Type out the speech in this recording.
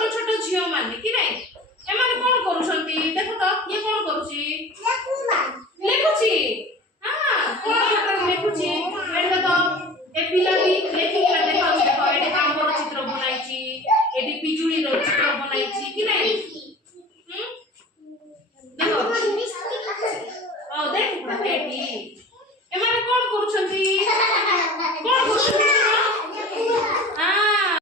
छोट छोट झियो माने कि नहीं एमाने कोन करूछंती देखो तो ये कोन करूची लेखुची हां कोन चित्र लेखुची एटा तो ए पिला भी लेखि के देखो देखो एटी आंबर चित्र बनाइची एटी पिजुली रो चित्र बनाइची कि नहीं देखो ओ देख एटी एमाने कोन करूछंती कोन करूछंती